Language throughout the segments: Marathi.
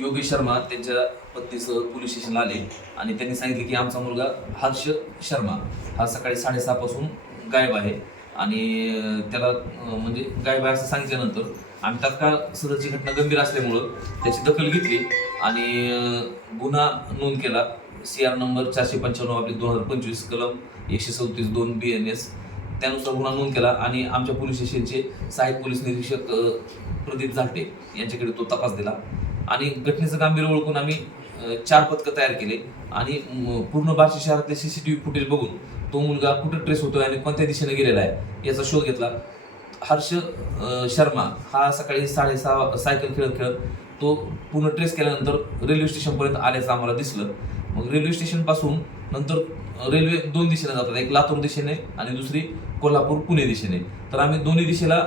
योगेश शर्मा त्यांच्या पत्नीसह पोलीस स्टेशनला आले आणि त्यांनी सांगितले की आमचा मुलगा हर्ष शर्मा हा सकाळी साडेसहापासून गायब आहे आणि त्याला म्हणजे गायब आहे असं सांगितल्यानंतर आणि तत्काळ सदरची घटना गंभीर असल्यामुळं त्याची दखल घेतली आणि गुन्हा नोंद केला सी आर नंबर चारशे पंच्याण्णव आपली दोन हजार पंचवीस कलम एकशे सदतीस दोन बी एन एस त्यानुसार गुन्हा नोंद केला आणि आमच्या पोलीस स्टेशनचे साहेब पोलीस निरीक्षक प्रदीप झाटे यांच्याकडे तो तपास दिला आणि घटनेचं गांभीर्य ओळखून आम्ही चार पथकं तयार केले आणि पूर्ण बार्शी शहरातले C C T V footage बघून तो मुलगा कुठं ट्रेस होतो आणि कोणत्या दिशेने गेलेला आहे याचा शोध घेतला हर्ष शर्मा हा सकाळी साडेसहा सायकल खेळत खेळत तो पूर्ण ट्रेस केल्यानंतर रेल्वे स्टेशनपर्यंत आल्याचं आम्हाला दिसलं मग रेल्वे स्टेशनपासून नंतर रेल्वे दोन दिशेने जातात एक लातूर दिशेने आणि दुसरी कोल्हापूर पुणे दिशेने तर आम्ही दोन्ही दिशेला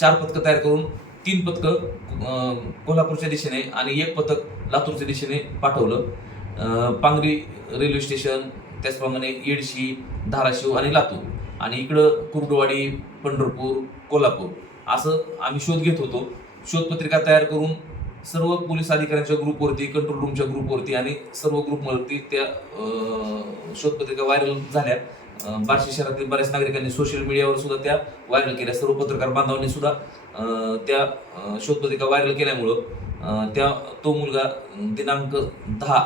चार पथकं तयार करून तीन पथकं कोल्हापूरच्या दिशेने आणि एक पथक लातूरच्या दिशेने पाठवलं पांगरी रेल्वे स्टेशन त्याचप्रमाणे येडशी धाराशिव आणि लातूर आणि इकडं कुर्डवाडी पंढरपूर कोल्हापूर असं आम्ही शोध घेत होतो शोधपत्रिका तयार करून सर्व पोलीस अधिकाऱ्यांच्या ग्रुपवरती कंट्रोल रूमच्या ग्रुपवरती आणि सर्व ग्रुपवरती त्या शोधपत्रिका व्हायरल झाल्या बार्शी शहरातील बऱ्याच नागरिकांनी सोशल मीडियावर सुद्धा त्या व्हायरल केल्या सर्व पत्रकार बांधवांनी सुद्धा त्या शोधपत्रिका व्हायरल केल्यामुळं त्या तो मुलगा दिनांक दहा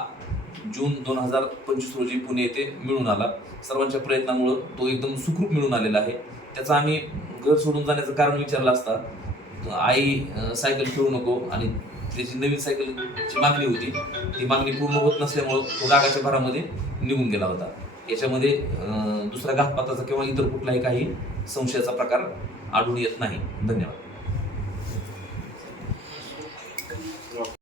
जून दोन हजार पंचवीस रोजी पुणे येथे मिळून आला सर्वांच्या प्रयत्नामुळं तो एकदम सुखरूप मिळून आलेला आहे त्याचा आम्ही घर सोडून जाण्याचं कारण विचारलं असता आई सायकल फिरू नको आणि त्याची नवीन सायकलची मागणी होती ती मागणी पूर्ण होत नसल्यामुळं तो रागाच्या भरामध्ये निघून गेला होता याच्यामध्ये दुसरा घातपाताचा किंवा इतर कुठलाही काही संशयाचा प्रकार आढळून येत नाही धन्यवाद